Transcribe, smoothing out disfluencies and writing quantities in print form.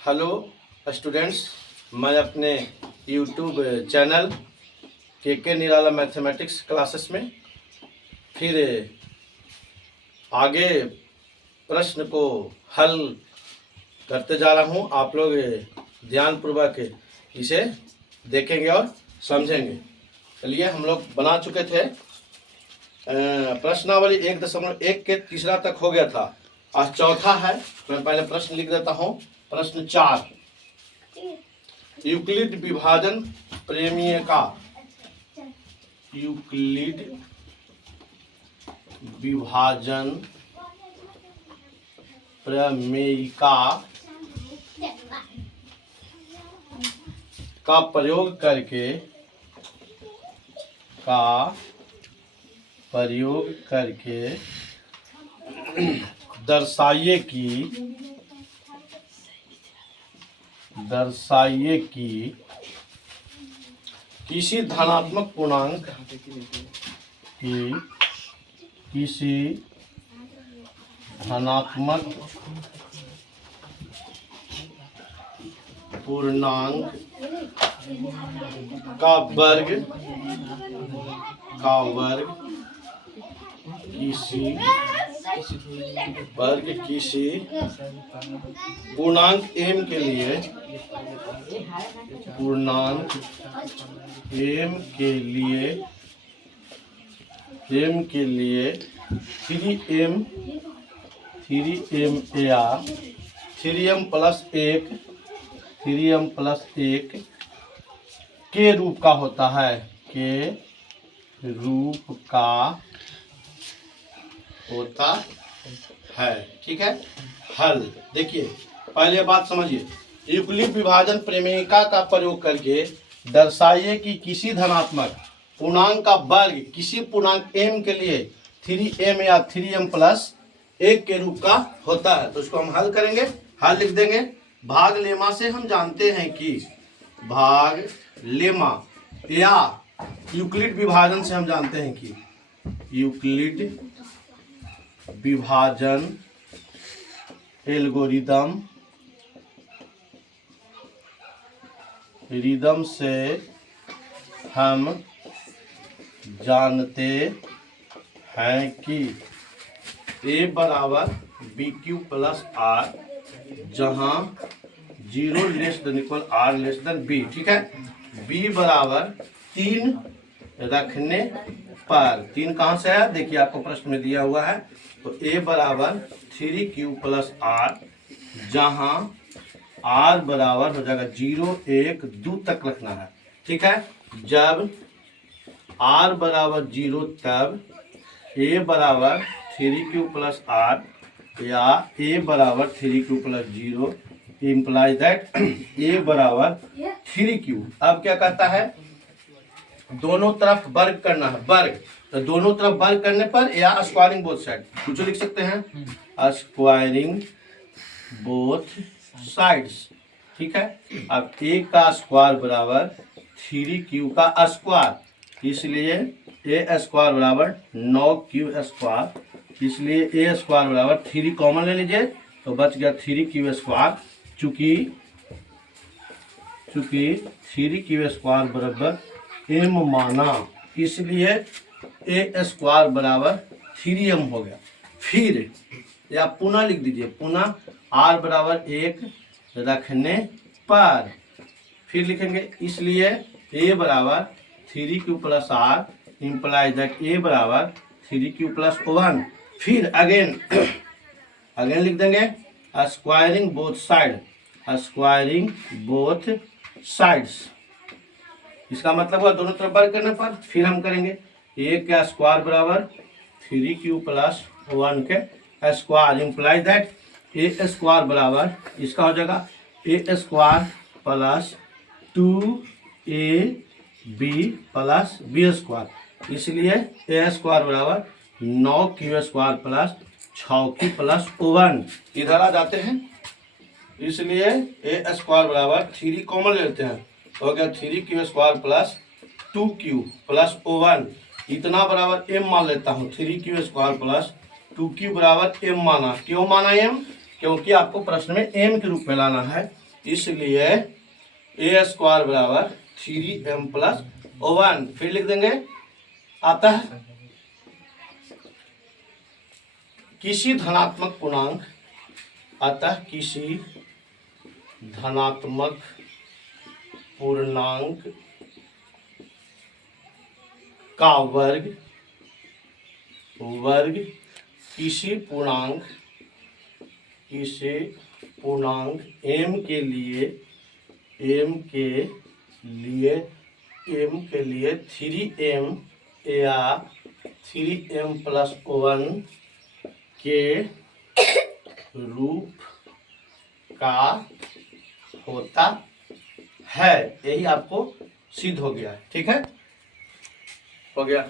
Hello students, मैं अपने YouTube channel के निराला मैथमेटिक्स क्लासेस में फिर आगे प्रश्न को हल करते जा रहा हूं। आप लोग ध्यानपूर्वक इसे देखेंगे और समझेंगे। चलिए, हम लोग बना चुके थे प्रश्नावली 1.1 के तीसरा तक हो गया था। आज चौथा है। मैं पहले प्रश्न लिख देता हूं। प्रश्न 4, यूक्लिड विभाजन प्रमेय का यूक्लिड विभाजन प्रमेय का प्रयोग करके दर्शाइए कि किसी धनात्मक पूर्णांक का वर्ग किसी पूर्णांक m के लिए 3m या 3m प्लस 1 के रूप का होता है। ठीक है। हल देखिए, पहले बात समझिए। यूक्लिड विभाजन प्रमेयिका का प्रयोग करके दर्शाइए कि किसी धनात्मक पूर्णांक का वर्ग किसी पूर्णांक m के लिए 3m या 3m प्लस 1 के रूप का होता है। तो इसको हम हल करेंगे। हल लिख देंगे। भाग लेमा से हम जानते हैं कि भाग लेमा या यूक्लिड विभाजन से हम जानते हैं कि यूक्लिड विभाजन एल्गोरिदम से हम जानते हैं कि a बराबर BQ प्लस R, जहां 0 less than equal R less than B। ठीक है। B बराबर 3 रखने पर, 3 कहाँ से है देखिए, आपको प्रश्न में दिया हुआ है। तो a बराबर 3Q प्लस R, जहां R बराबर हो जाएगा 0, 1, 2 तक रखना है। ठीक है। जब R बराबर 0 तब a बराबर 3Q प्लस R या a बराबर 3Q plus 0 imply that a बराबर 3Q। अब क्या कहता है, दोनों तरफ वर्ग करना है। वर्ग, तो दोनों तरफ वर्ग करने पर या स्क्वायरिंग बोथ साइड, कुछ लिख सकते हैं, स्क्वायरिंग बोथ साइड्स। ठीक है। अब a का स्क्वायर बराबर 3Q का स्क्वायर, इसलिए a स्क्वायर बराबर 9Q स्क्वायर, इसलिए a स्क्वायर बराबर 3 कॉमन ले लीजिए तो बच गया 3Q स्क्वायर। चूंकि 3Q स्क्वायर बराबर m माना, इसलिए a स्क्वायर बराबर 3m हो गया। फिर या पुनः लिख दीजिए, पुनः r बराबर 1 रखने पर, फिर लिखेंगे, इसलिए a बराबर 3Q plus R imply that a बराबर 3Q प्लस 1। फिर अगेन लिख देंगे, स्क्वायरिंग बोथ साइड्स। इसका मतलब हुआ दोनों तरफ वर्ग करने पर। फिर हम करेंगे a का स्क्वायर बराबर 3Q प्लस 1 के square imply that a square बराबर, इसका हो जाएगा a square plus 2ab plus b square, इसलिए a स्क्वायर बराबर 9Q square plus 6Q plus 1। इधर आ जाते हैं, इसलिए a स्क्वायर बराबर 3 कॉमन लेते हैं, हो गया 3Q square plus 2Q plus 1। इतना बराबर m मान लेता हूँ। 3Q स्क्वायर प्लस 2Q बराबर m माना। क्यों माना m? क्योंकि आपको प्रश्न में m के रूप में लाना है। इसलिए ए स्क्वायर बराबर 3m+1। फिर लिख देंगे अतः किसी धनात्मक पूर्णांक, अतः किसी धनात्मक पूर्णांक का वर्ग किसी पूर्णांक m के लिए 3m या 3m+1 के रूप का होता है। यही आपको सिद्ध हो गया। ठीक है, हो गया।